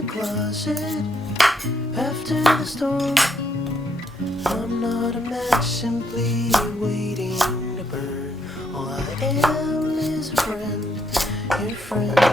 the closet after the storm. I'm not a match, simply waiting to burn. All I am is a friend, your friend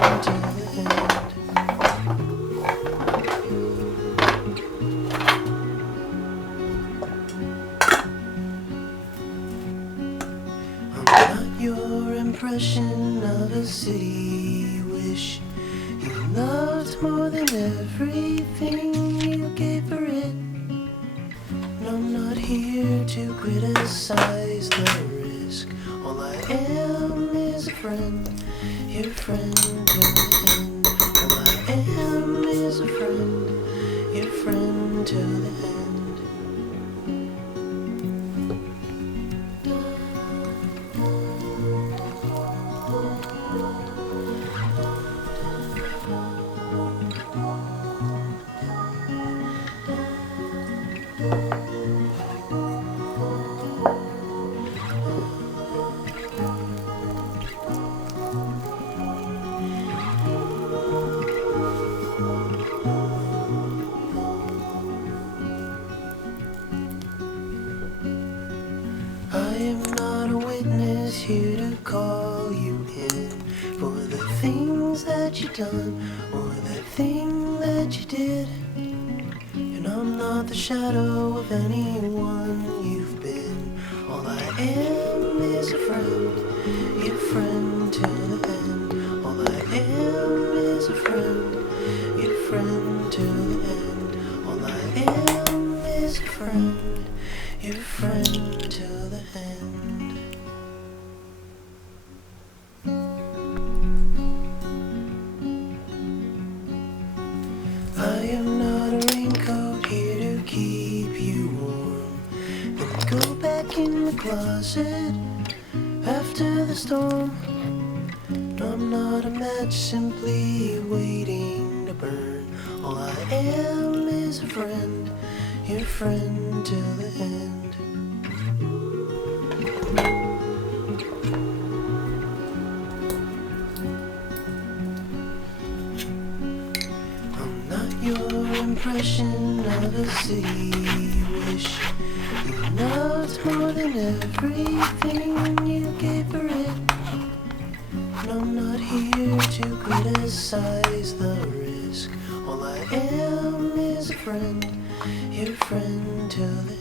Not here to criticize the risk. All I am is a friend, your friend to the end. All I am is a friend, your friend to the end. Done or the thing that you did. And I'm not the shadow of anyone you've been. All I am is a friend, your friend to the end. All I am is a friend, your friend to the end. All I am is a friend, your friend not a match, simply waiting to burn. All I am is a friend, your friend to the end. I'm not your impression of a city wish. You loved more than everything I'm not here to criticize the risk. All I am is a friend, your friend to the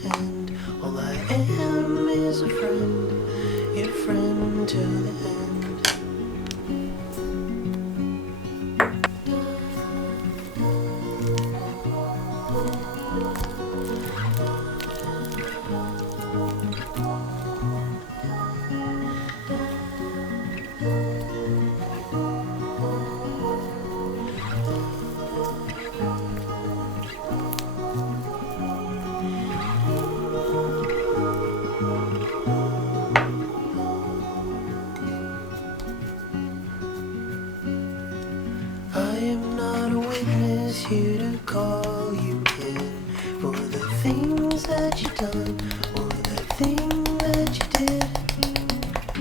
am not a witness here to call you in for the things that you've done or the thing that you did.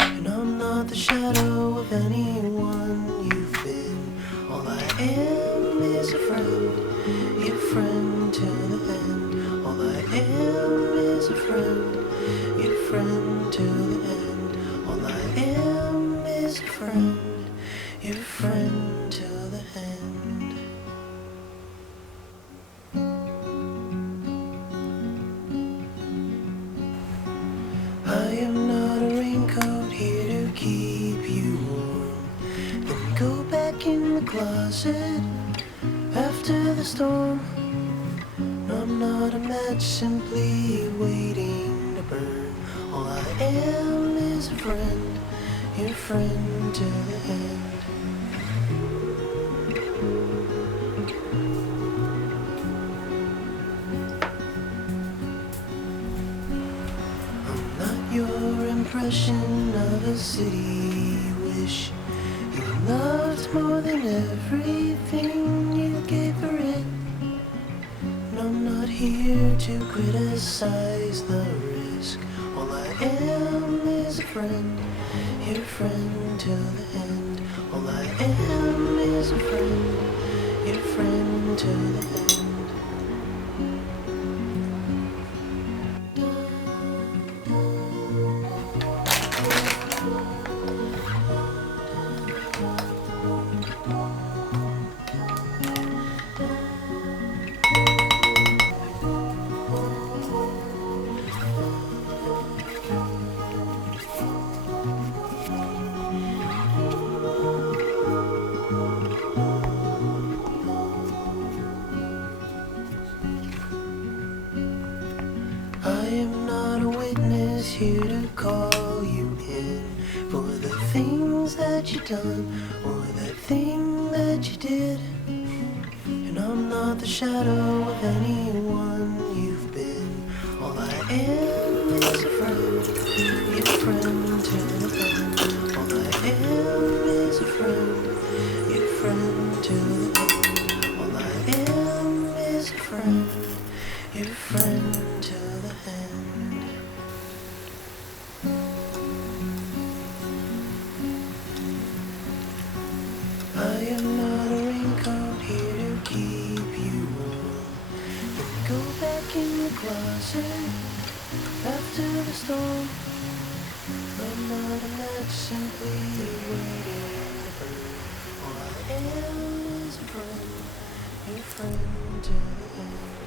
And I'm not the shadow of anyone you've been. All I am is a friend, your friend to the end. All I am is a friend, your friend to the end. The closet after the storm. I'm not a match, simply waiting to burn. All I am is a friend, your friend to the end. I'm not your impression of a city wish. You loved more than everything you gave her it. And I'm not here to criticize the risk. All I am is a friend, your friend to the end. All I am is a friend, your friend to the end. closet after the storm. Another night simply waiting to burn. All I am is a friend, A friend to the end.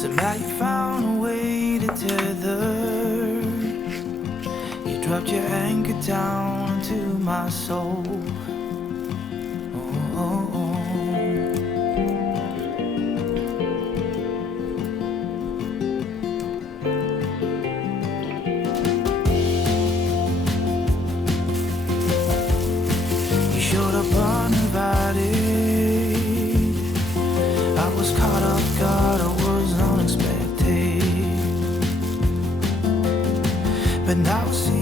Somehow you found a way to tether. You dropped your anchor down into my soul. Oh, oh, oh. You showed up. and I'll see.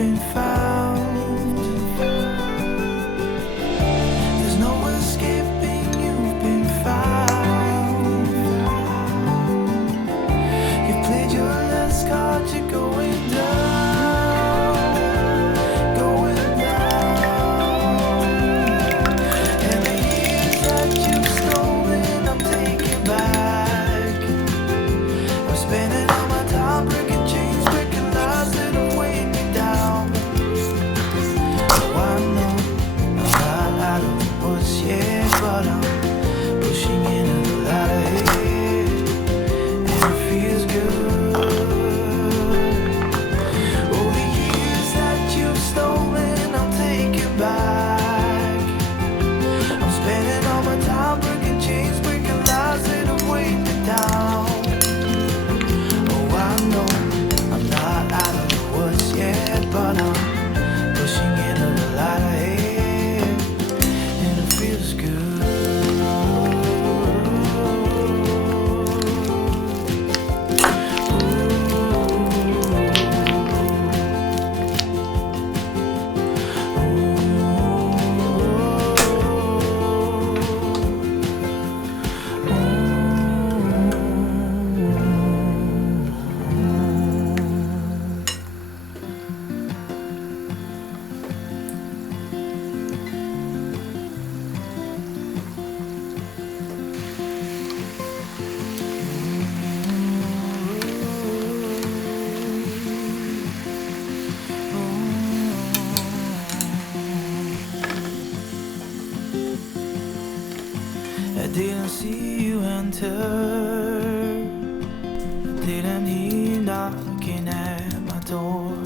been found. Er I didn't you knocking at my door.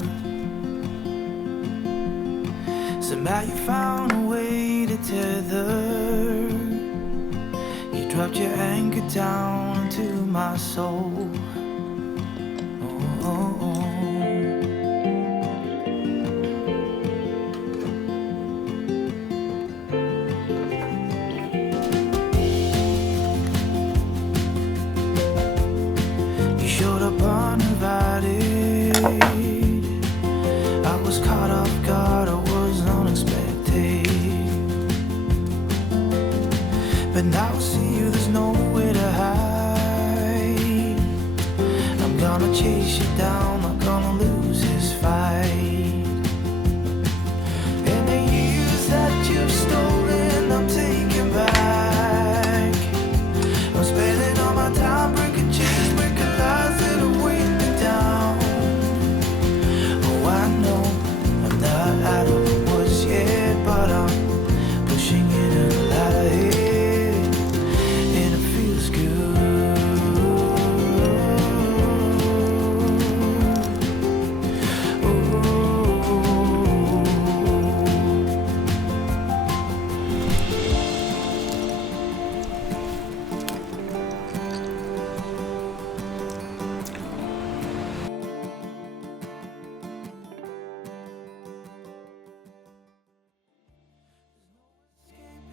Somehow you found a way to tether. You dropped your anchor down into my soul.